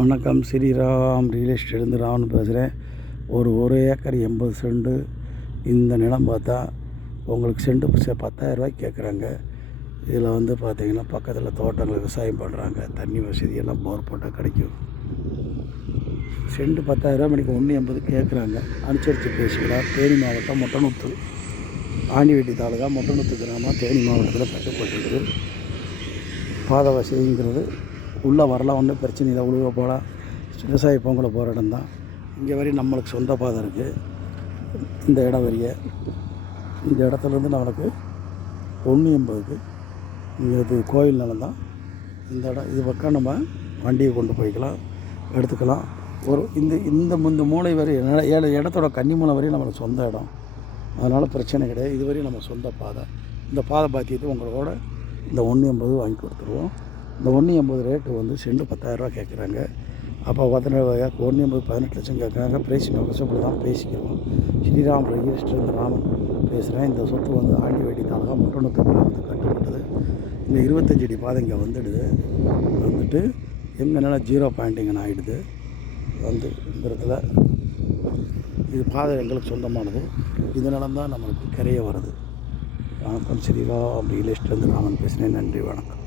வணக்கம். ஸ்ரீராம் ரியல் எஸ்டேட்லேருந்து ராவன் பேசுகிறேன். ஒரு ஏக்கர் 80 சென்ட்டு. இந்த நிலம் பார்த்தா உங்களுக்கு சென்ட்டு 10,000 கேட்குறாங்க. இதில் பார்த்தீங்கன்னா பக்கத்தில் தோட்டங்கள் விவசாயம் பண்ணுறாங்க. தண்ணி வசதியெல்லாம் போர் போட்டால் கிடைக்கும். சென்ட்டு 10,000 மணிக்கு 1.80 கேட்குறாங்க. அனுசரித்து பேசிக்கலாம். தேனி மாவட்டம் மொட்டநுத்து, ஆண்டிவேட்டி தாலுகா, மொட்டநுத்து கிராமம், தேனி மாவட்டத்தில் கட்டுப்பட்டுருக்கு. பாதை வசதிங்கிறது உள்ளே வரலாம், ஒன்றும் பிரச்சனை இல்லை. உழுவ போகலாம். விவசாய பொங்கலை போகிற இடம் தான். இங்கே வரையும் நம்மளுக்கு சொந்த பாதை இருக்குது. இந்த இடம் வரிய இந்த இடத்துலேருந்து நம்மளுக்கு 1.80க்கு இது கோயில் நிலம் தான். இந்த இடம் இது பக்கம் நம்ம வண்டியை கொண்டு போய்க்கலாம், எடுத்துக்கலாம். இந்த மூளை வரை இடத்தோட கன்னி மூலை வரையும் நம்மளுக்கு சொந்த இடம். அதனால் பிரச்சனை கிடையாது. இது வரையும் நம்ம சொந்த பாதை. இந்த பாதை பாத்தியத்தை உங்களோட இந்த 1.80 வாங்கி கொடுத்துருவோம். இந்த 1.80 ரேட்டு சென்ட்டு 10,000 கேட்குறாங்க. அப்போ 1.80 18 லட்சம் கேட்குறாங்க. பிரைஸ் நெகோசியபிள் தான், பேசிக்கிறோம். ஸ்ரீராம் ரியல் எஸ்டேட்லேருந்து ராமன் பேசுகிறேன். இந்த சொத்து ஆண்டிவேட்டி தாலுகா, மொட்டநுத்து கிராமத்துக்கு கட்டுப்பட்டது. இந்த 25 அடி பாதை இங்கே வந்துட்டு எங்கனால 0 பாயிண்டிங்கன்னு ஆகிடுது. இந்த இடத்துல இது பாதை எங்களுக்கு சொந்தமானது. இதனால தான் நம்மளுக்கு கரைய வருது. வணக்கம். ஸ்ரீராம் ரியல் எஸ்டேட்லேருந்து ராமன் பேசுகிறேன். நன்றி, வணக்கம்.